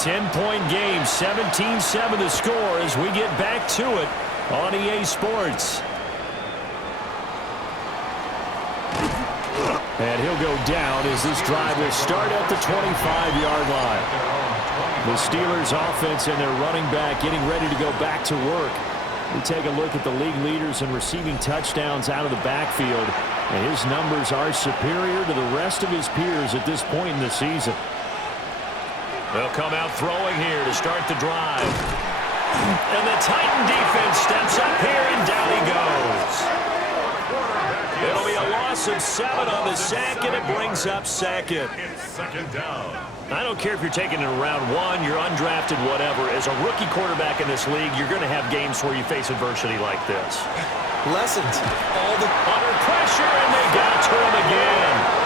10-point game, 17-7 the score as we get back to it on EA Sports. And he'll go down as this drive will start at the 25-yard line. The Steelers offense and their running back getting ready to go back to work. We take a look at the league leaders in receiving touchdowns out of the backfield. And his numbers are superior to the rest of his peers at this point in the season. They'll come out throwing here to start the drive. And the Titan defense steps up here, and down he goes. It'll be a loss of 7 on the sack, and it brings up second. It's second down. I don't care if you're taking it in round 1, you're undrafted, whatever. As a rookie quarterback in this league, you're going to have games where you face adversity like this. Lessons. Under pressure, and they got to him again.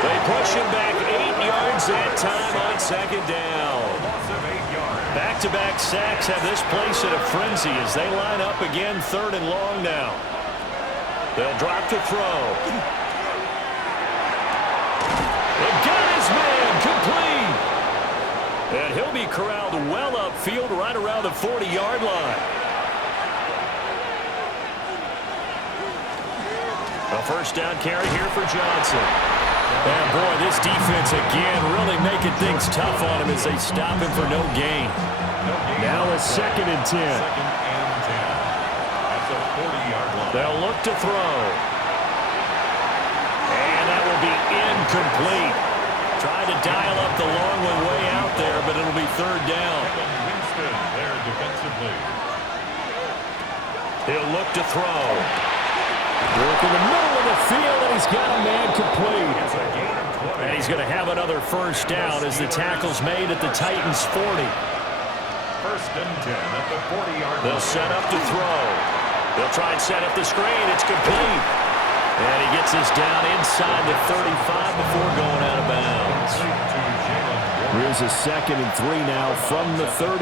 They push him back 8 yards that time on second down. Back-to-back sacks have this place in a frenzy as they line up again, 3rd and long now. They'll drop to throw. They got his man complete. And he'll be corralled well upfield right around the 40-yard line. A first down carry here for Johnson. And boy, this defense again really making things tough on him as they stop him for no gain. Now a 2nd and 10. That's a 40-yard line. They'll look to throw. And that will be incomplete. Tried to dial up the long one way out there, but it'll be 3rd down. Winston there defensively. He'll look to throw. Work in the middle of the field, and he's got a man complete. And he's going to have another first down as the tackle's made at the Titans' 40. First and 10 at the 40-yard line. They'll set up to throw. They'll try and set up the screen. It's complete. And he gets this down inside the 35 before going out of bounds. Here's a 2nd and 3 now from the 33.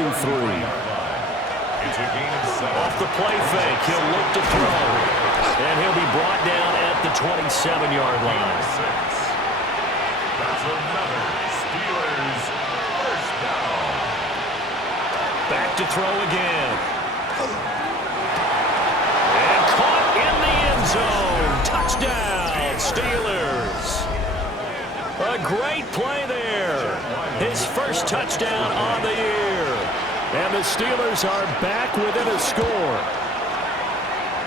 It's a gain of 7. Off the play fake, he'll look to throw. And he'll be brought down at the 27-yard line. That's another Steelers first down. Back to throw again. And caught in the end zone. Touchdown, Steelers. A great play there. His first touchdown on the year. And the Steelers are back within a score.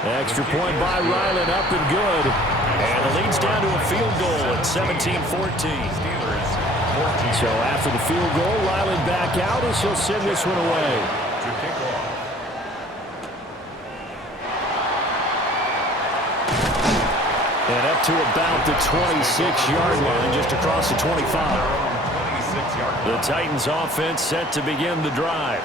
Extra point by Ryland, up and good. And the lead's down to a field goal at 17-14. So after the field goal, Ryland back out as he'll send this one away. To kick off. And up to about the 26-yard line, just across the 25. The Titans offense set to begin the drive.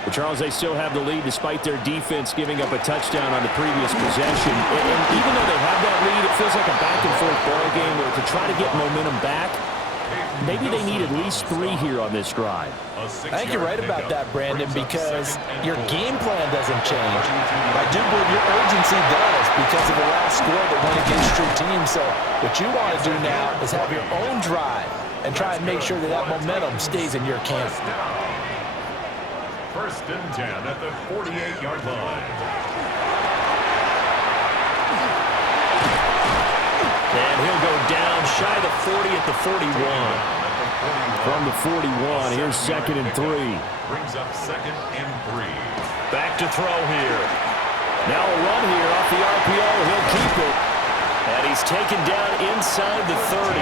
But Charles, they still have the lead despite their defense giving up a touchdown on the previous possession. And even though they have that lead, it feels like a back-and-forth ball game where to try to get momentum back, maybe they need at least 3 here on this drive. I think you're right about that, Brandon, because your game plan doesn't change. I do believe your urgency does because of the last score that went against your team. So what you want to do now is have your own drive and try and make sure that that momentum stays in your camp. First and 10 at the 48-yard line. And he'll go down shy of the 40 at the 41. From the 41, here's 2nd and 3. Brings up 2nd and 3. Back to throw here. Now a run here off the RPO. He'll keep it. And he's taken down inside the 30.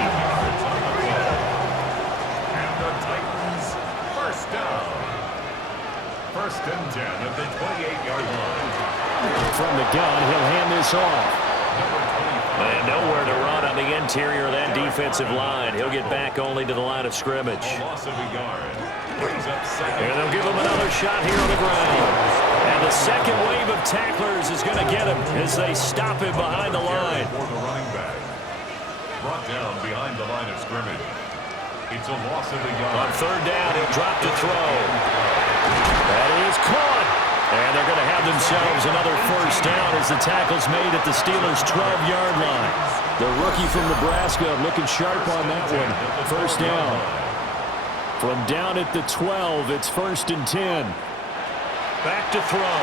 And the Titans first down. First and 10 at the 28-yard line. From the gun, he'll hand this off. And nowhere to run on the interior of that defensive line. He'll get back only to the line of scrimmage. Loss of a yard. Brings up 2nd. And they'll give him another shot here on the ground. And the second wave of tacklers is going to get him as they stop him behind the line. For the running back. Brought down behind the line of scrimmage. It's a loss of a yard. On 3rd down, he'll drop to throw. That is caught. And they're going to have themselves another first down as the tackle's made at the Steelers' 12-yard line. The rookie from Nebraska looking sharp on that one. First down. From down at the 12, it's 1st and 10. Back to throw.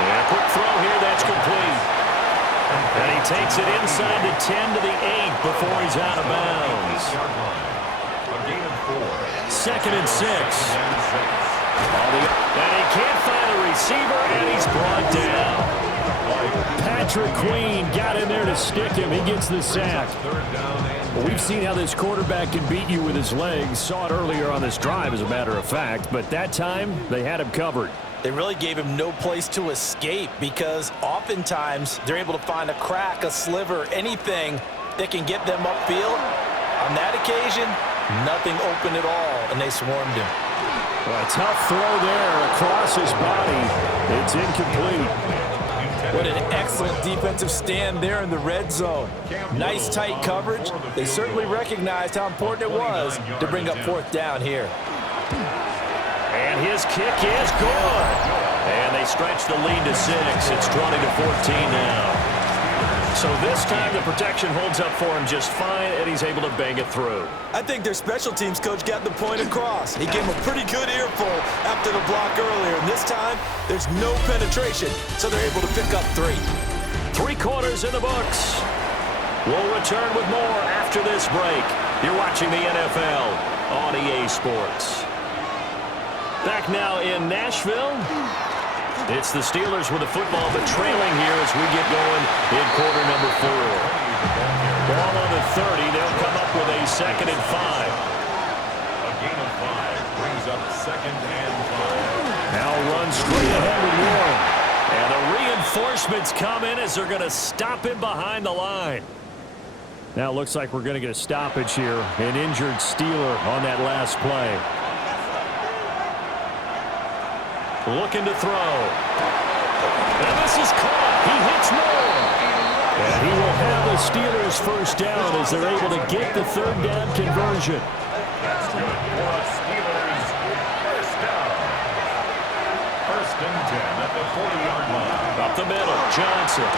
And a quick throw here, that's complete. And he takes it inside the 10 to the 8 before he's out of bounds. 2nd and 6. And he can't find a receiver, and he's brought down. Patrick Queen got in there to stick him. He gets the sack. Well, we've seen how this quarterback can beat you with his legs. Saw it earlier on this drive, as a matter of fact. But that time, they had him covered. They really gave him no place to escape because oftentimes they're able to find a crack, a sliver, anything that can get them upfield. On that occasion, nothing open at all, and they swarmed him. Well, a tough throw there across his body. It's incomplete. What an excellent defensive stand there in the red zone. Nice tight coverage. They certainly recognized how important it was to bring up 4th down here. And his kick is good. And they stretch the lead to 6. It's 20-14 now. So this time the protection holds up for him just fine, and he's able to bang it through. I think their special teams coach got the point across. He gave him a pretty good earful after the block earlier. And this time, there's no penetration, so they're able to pick up 3. 3 quarters in the books. We'll return with more after this break. You're watching the NFL on EA Sports. Back now in Nashville. It's the Steelers with the football, but trailing here as we get going in quarter number 4. Ball on the 30. They'll come up with a 2nd and 5. A gain of 5 brings up 2nd and 5. Now run straight ahead with Warren. And the reinforcements come in as they're going to stop him behind the line. Now it looks like we're going to get a stoppage here. An injured Steeler on that last play. Looking to throw. And this is caught. He hits Moore. And he will have the Steelers 1st down as they're able to get the 3rd down conversion. That's good for the Steelers. 1st down. 1st and 10 at the 40-yard line. Up the middle, Johnson.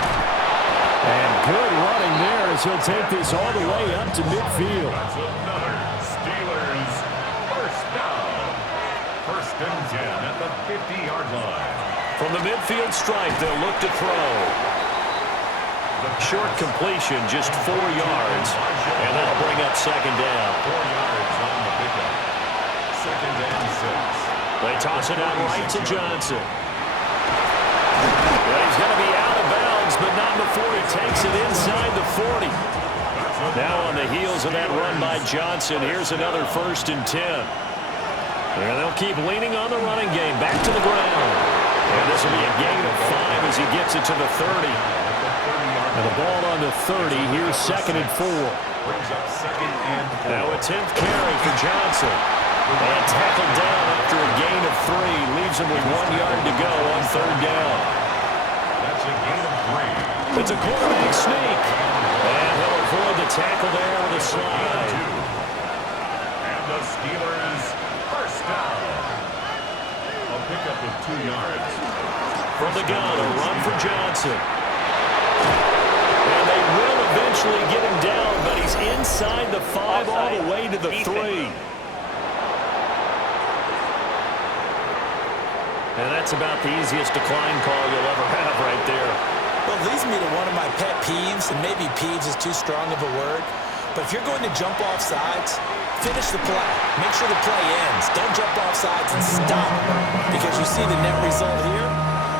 And good running there as he'll take this all the way up to midfield. That's another Steelers 1st down. 1st and 10 at the 50-yard line. From the midfield stripe, they'll look to throw. Short completion, just 4 yards. And that'll bring up 2nd down. 4 yards on the pickup. 2nd and 6. They toss it out right to Johnson. Well, he's going to be out of bounds, but not before he takes it inside the 40. Now on the heels of that run by Johnson, here's another 1st and 10. And they'll keep leaning on the running game. Back to the ground. And this will be a gain of 5 as he gets it to the 30. And the ball on the 30. Here's 2nd and 4. Now a 10th carry for Johnson. And tackled down after a gain of 3. Leaves him with 1 yard to go on 3rd down. That's a gain of 3. It's a quarterback sneak. And he'll avoid the tackle there with a slide. And the Steelers 1st down. A pickup of 2 yards. From the gun, a run for Johnson. And they will eventually get him down, but he's inside the 5 all the way to the 3. And that's about the easiest decline call you'll ever have right there. Well, it leads me to one of my pet peeves, and maybe peeves is too strong of a word, but if you're going to jump off sides, finish the play. Make sure the play ends. Don't jump off sides and stop, because you see the net result here.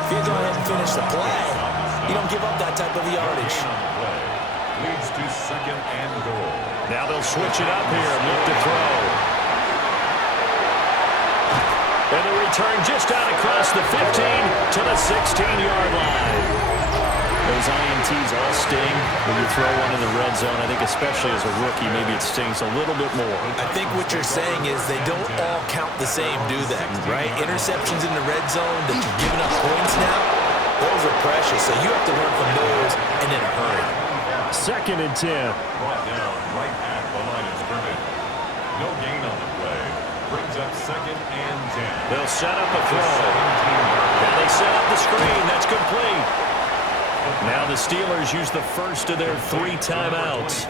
If you go ahead and finish the play, you don't give up that type of yardage. Leads to 2nd and goal. Now they'll switch it up here and look to throw. And the return just out across the 15 to the 16-yard line. Those INTs all sting when you throw one in the red zone. I think especially as a rookie, maybe it stings a little bit more. I think what you're saying is they don't all count the same, do they? Right? Interceptions in the red zone that you're giving up points now, those are precious. So you have to learn from those and in a hurry. 2nd and 10. Brought down right at the line of scrimmage. No gain on the play. Brings up 2nd and 10. They'll set up a throw. And they set up the screen. That's complete. Now the Steelers use the first of their 3 timeouts.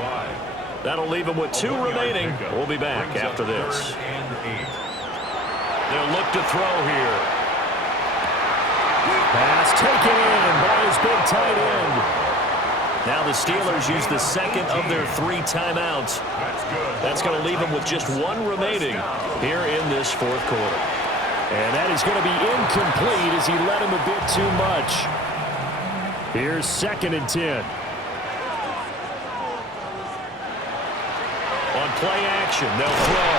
That'll leave them with 2 remaining. We'll be back after this. They'll look to throw here. Pass taken in by his big tight end. Now the Steelers use the second of their 3 timeouts. That's going to leave them with just 1 remaining here in this fourth quarter. And that is going to be incomplete as he led him a bit too much. Here's 2nd and 10. On play action, they'll throw.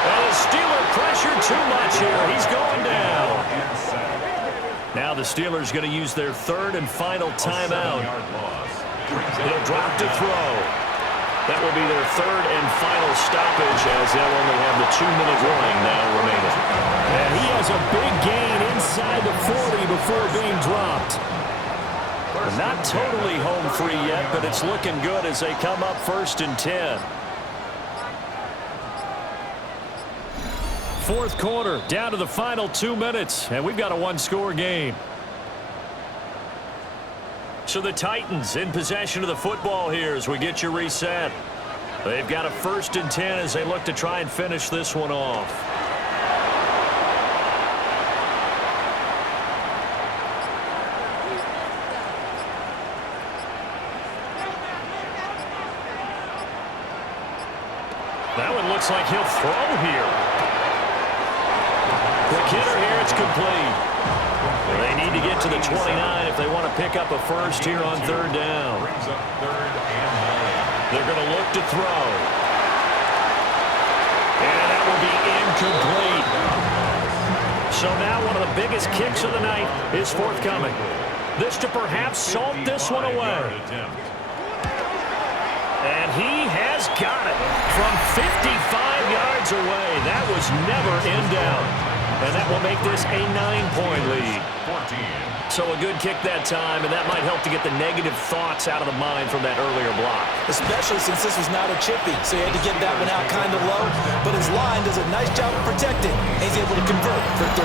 And the Steeler pressure too much here. He's going down. Now the Steelers going to use their 3rd and final timeout. They'll drop to throw. That will be their 3rd and final stoppage as they'll only have the 2-minute warning now remaining. And he has a big gain inside the 40 before being dropped. Not totally home free yet, but it's looking good as they come up 1st and 10. Fourth quarter, down to the final 2 minutes, and we've got a 1-score game. So the Titans in possession of the football here as we get you reset. They've got a 1st and 10 as they look to try and finish this one off. That one looks like he'll throw here. Quick hitter here, it's complete. They need to get to the 29 if they want to pick up a first here on 3rd down. They're going to look to throw. And that will be incomplete. So now one of the biggest kicks of the night is forthcoming. This to perhaps salt this one away. And he has got it from 55 yards away. That was never in doubt. And that will make this a 9-point lead. So a good kick that time, and that might help to get the negative thoughts out of the mind from that earlier block. Especially since this was not a chippy, so he had to get that one out kind of low. But his line does a nice job of protecting. He's able to convert for 3.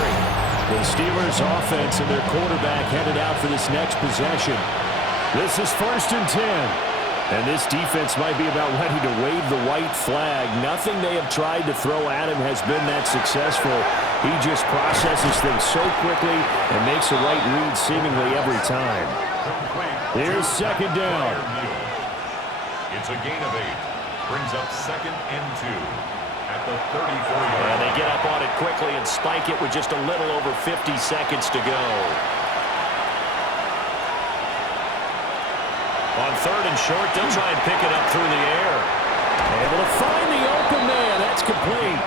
The Steelers offense and their quarterback headed out for this next possession. This is 1st and 10. And this defense might be about ready to wave the white flag. Nothing they have tried to throw at him has been that successful. He just processes things so quickly and makes the right read seemingly every time. Here's 2nd down. It's a gain of 8. Brings up 2nd and 2 at the 34-yard. And they get up on it quickly and spike it with just a little over 50 seconds to go. On 3rd and short, they'll try and pick it up through the air. Able to find the open man. That's complete.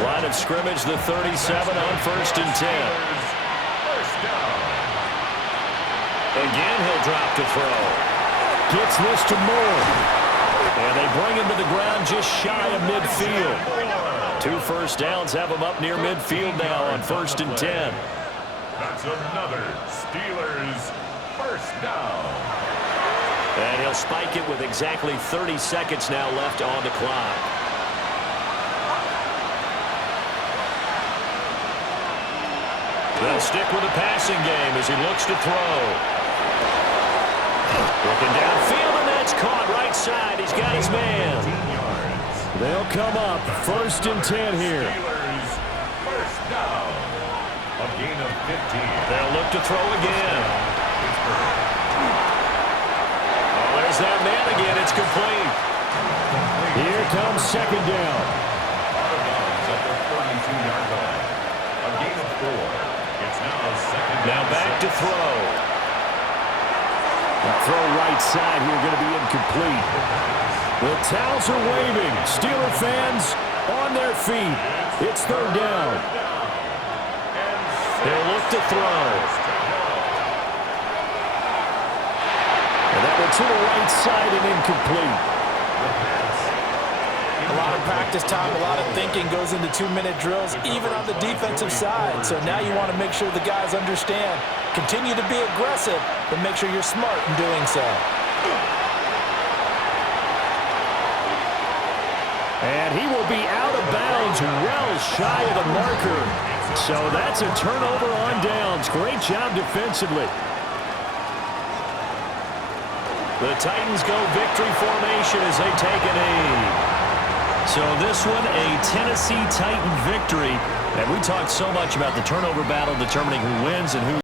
Line of scrimmage, the 37 on 1st and 10. Again, he'll drop to throw. Gets this to Moore. And they bring him to the ground just shy of midfield. 2 first downs have him up near midfield now on 1st and 10. That's another Steelers 1st down. And he'll spike it with exactly 30 seconds now left on the clock. They'll stick with the passing game as he looks to throw. Looking downfield, and that's caught right side. He's got his man. They'll come up 1st and 10 here. Steelers 1st down. A gain of 15. They'll look to throw again. There's that man again. It's complete. Here comes 2nd down. Out of bounds at the 32-yard line. A gain of 4. It's now 2nd down. Now back to throw. The throw right side here going to be incomplete. The towels are waving. Steeler fans on their feet. It's 3rd down. They'll look to throw. And that one to the right side and incomplete. A lot of practice time, a lot of thinking goes into 2-minute drills, even on the defensive side. So now you want to make sure the guys understand. Continue to be aggressive, but make sure you're smart in doing so. And he will be out of bounds well shy of the marker. So that's a turnover on downs. Great job defensively. The Titans go victory formation as they take a knee. So this one, a Tennessee Titan victory. And we talked so much about the turnover battle determining who wins and who